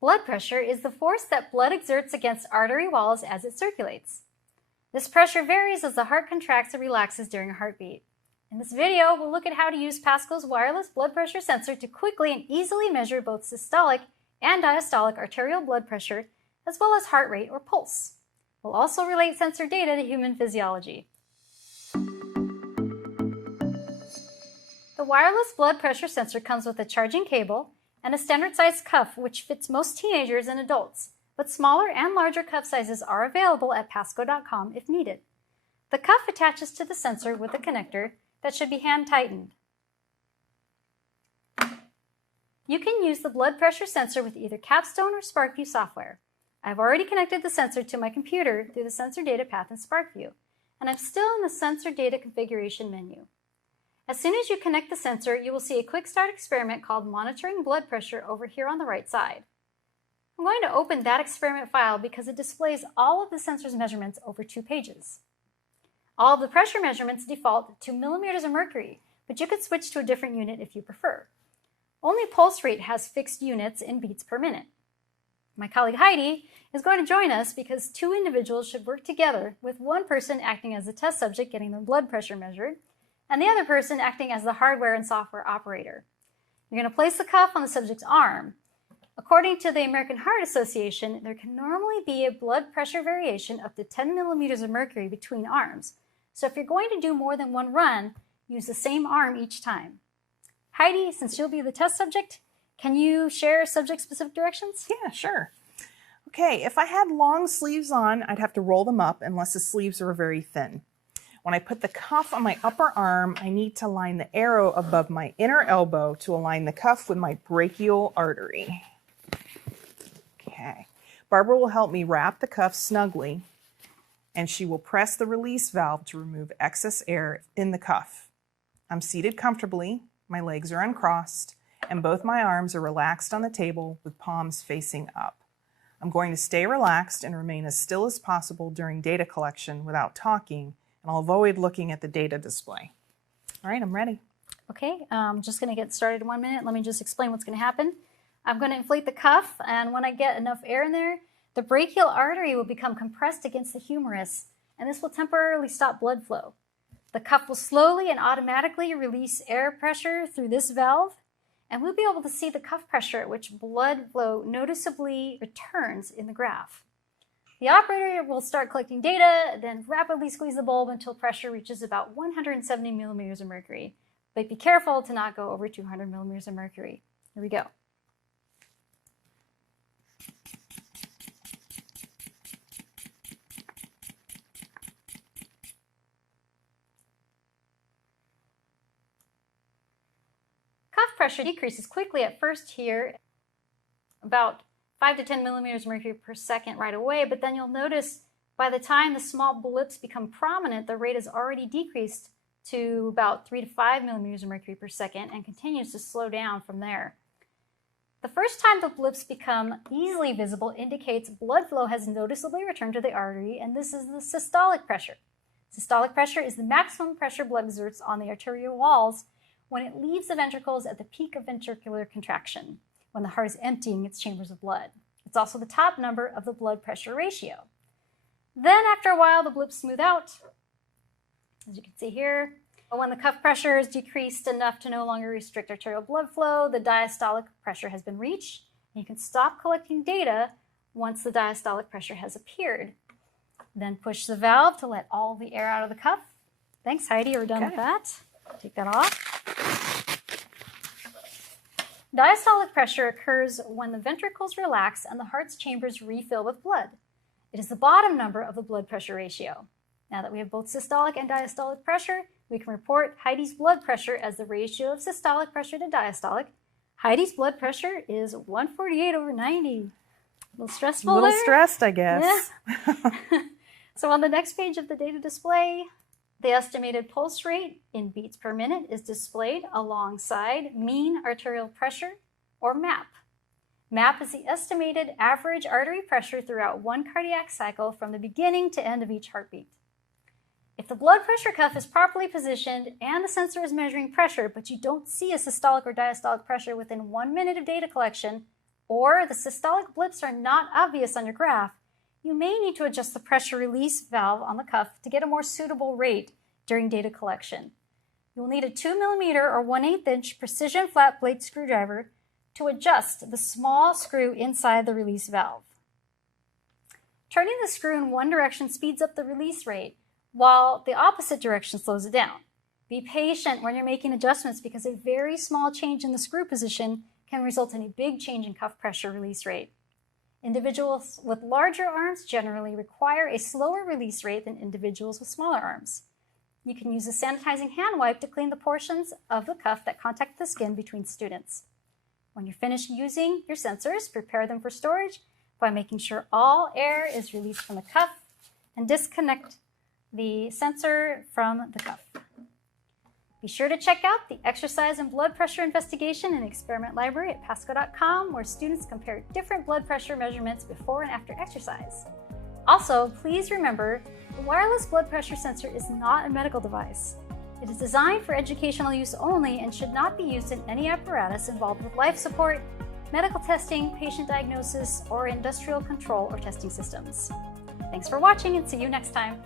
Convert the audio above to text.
Blood pressure is the force that blood exerts against artery walls as it circulates. This pressure varies as the heart contracts or relaxes during a heartbeat. In this video, we'll look at how to use PASCO's wireless blood pressure sensor to quickly and easily measure both systolic and diastolic arterial blood pressure, as well as heart rate or pulse. We'll also relate sensor data to human physiology. The wireless blood pressure sensor comes with a charging cable and a standard-sized cuff which fits most teenagers and adults, but smaller and larger cuff sizes are available at PASCO.com if needed. The cuff attaches to the sensor with a connector that should be hand-tightened. You can use the blood pressure sensor with either Capstone or SparkView software. I've already connected the sensor to my computer through the sensor data path in SparkView, and I'm still in the sensor data configuration menu. As soon as you connect the sensor, you will see a quick start experiment called Monitoring Blood Pressure over here on the right side. I'm going to open that experiment file because it displays all of the sensor's measurements over 2 pages. All of the pressure measurements default to millimeters of mercury, but you could switch to a different unit if you prefer. Only pulse rate has fixed units in beats per minute. My colleague Heidi is going to join us because 2 individuals should work together, with one person acting as the test subject getting their blood pressure measured, and the other person acting as the hardware and software operator. You're going to place the cuff on the subject's arm. According to the American Heart Association, there can normally be a blood pressure variation up to 10 millimeters of mercury between arms. So if you're going to do more than one run, use the same arm each time. Heidi, since you'll be the test subject, can you share subject-specific directions? Yeah, sure. Okay, if I had long sleeves on, I'd have to roll them up unless the sleeves were very thin. When I put the cuff on my upper arm, I need to line the arrow above my inner elbow to align the cuff with my brachial artery. Okay, Barbara will help me wrap the cuff snugly, and she will press the release valve to remove excess air in the cuff. I'm seated comfortably, my legs are uncrossed, and both my arms are relaxed on the table with palms facing up. I'm going to stay relaxed and remain as still as possible during data collection without talking, and I'll avoid looking at the data display. All right, I'm ready. Okay, I'm just going to get started in 1 minute. Let me just explain what's going to happen. I'm going to inflate the cuff, and when I get enough air in there, the brachial artery will become compressed against the humerus, and this will temporarily stop blood flow. The cuff will slowly and automatically release air pressure through this valve, and we'll be able to see the cuff pressure at which blood flow noticeably returns in the graph. The operator will start collecting data, then rapidly squeeze the bulb until pressure reaches about 170 millimeters of mercury. But be careful to not go over 200 millimeters of mercury. Here we go. Cuff pressure decreases quickly at first here, about 5 to 10 millimeters of mercury per second right away, but then you'll notice by the time the small blips become prominent, the rate has already decreased to about 3 to 5 millimeters of mercury per second and continues to slow down from there. The first time the blips become easily visible indicates blood flow has noticeably returned to the artery, and this is the systolic pressure. Systolic pressure is the maximum pressure blood exerts on the arterial walls when it leaves the ventricles at the peak of ventricular contraction, when the heart is emptying its chambers of blood. It's also the top number of the blood pressure ratio. Then after a while, the blips smooth out, as you can see here. When the cuff pressure is decreased enough to no longer restrict arterial blood flow, the diastolic pressure has been reached, and you can stop collecting data once the diastolic pressure has appeared. Then push the valve to let all the air out of the cuff. Thanks, Heidi, we're done with that. Take that off. Diastolic pressure occurs when the ventricles relax and the heart's chambers refill with blood. It is the bottom number of the blood pressure ratio. Now that we have both systolic and diastolic pressure, we can report Heidi's blood pressure as the ratio of systolic pressure to diastolic. Heidi's blood pressure is 148/90. A little stressful there? A little stressed, I guess. Yeah. So on the next page of the data display, the estimated pulse rate in beats per minute is displayed alongside mean arterial pressure, or MAP. MAP is the estimated average artery pressure throughout one cardiac cycle from the beginning to end of each heartbeat. If the blood pressure cuff is properly positioned and the sensor is measuring pressure, but you don't see a systolic or diastolic pressure within 1 minute of data collection, or the systolic blips are not obvious on your graph, you may need to adjust the pressure release valve on the cuff to get a more suitable rate during data collection. You will need a 2mm or 1/8 inch precision flat blade screwdriver to adjust the small screw inside the release valve. Turning the screw in one direction speeds up the release rate, while the opposite direction slows it down. Be patient when you're making adjustments because a very small change in the screw position can result in a big change in cuff pressure release rate. Individuals with larger arms generally require a slower release rate than individuals with smaller arms. You can use a sanitizing hand wipe to clean the portions of the cuff that contact the skin between students. When you're finished using your sensors, prepare them for storage by making sure all air is released from the cuff and disconnect the sensor from the cuff. Be sure to check out the exercise and blood pressure investigation and experiment library at PASCO.com, where students compare different blood pressure measurements before and after exercise. Also, please remember, the wireless blood pressure sensor is not a medical device. It is designed for educational use only and should not be used in any apparatus involved with life support, medical testing, patient diagnosis, or industrial control or testing systems. Thanks for watching and see you next time.